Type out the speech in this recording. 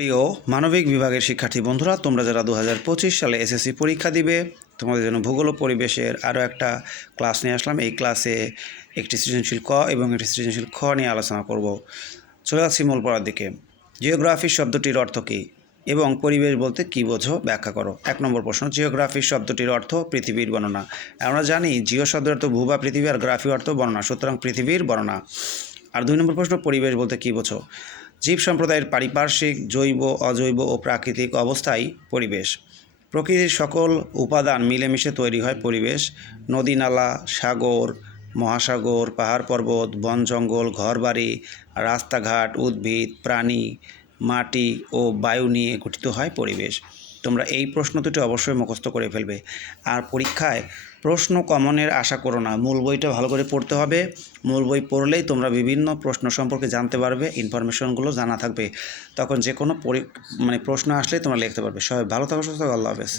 প্রিয় মানবিক বিভাগের শিক্ষার্থী বন্ধুরা, তোমরা যারা 2025 সালে এসএসসি পরীক্ষা দিবে, তোমাদের জন্য ভূগোল ও পরিবেশের আরও একটা ক্লাস নিয়ে আসলাম। এই ক্লাসে একটি সৃজনশীল ক এবং একটি সৃজনশীল খ নিয়ে আলোচনা করব। চলে যাচ্ছি মূল পড়ার দিকে। জিওগ্রাফি শব্দটির অর্থ কী এবং পরিবেশ বলতে কী বোঝো, ব্যাখ্যা করো। 1 নম্বর প্রশ্ন, জিওগ্রাফি শব্দটির অর্থ পৃথিবীর বর্ণনা। আমরা জানি জিও শব্দের অর্থ ভূ বা পৃথিবী, আর গ্রাফি অর্থ বর্ণনা, সুতরাং পৃথিবীর বর্ণনা। আর 2 নম্বর প্রশ্ন, পরিবেশ বলতে কী বোঝো। জীব সম্প্রদায়ের পারিপার্শ্বিক, জৈব, অজৈব ও প্রাকৃতিক অবস্থাই পরিবেশ। প্রকৃতির সকল উপাদান মিলেমিশে তৈরি হয় পরিবেশ। নদী নালা, সাগর, মহাসাগর, পাহাড় পর্বত, বন জঙ্গল, ঘরবাড়ি, রাস্তাঘাট, উদ্ভিদ, প্রাণী, মাটি ও বায়ু নিয়ে গঠিত হয় পরিবেশ। তোমরা এই প্রশ্ন দুটি অবশ্যই মুখস্থ করে ফেলবে। আর পরীক্ষায় প্রশ্ন কমনের আশা করো না, মূল বইটা ভালো করে পড়তে হবে। মূল বই পড়লেই তোমরা বিভিন্ন প্রশ্ন সম্পর্কে জানতে পারবে, ইনফরমেশনগুলো জানা থাকবে। তখন যে কোনো প্রশ্ন আসলেই তোমরা লিখতে পারবে। সবাই ভালো থাকো, সুস্থ থাকো, আল্লাহ হাফেজ।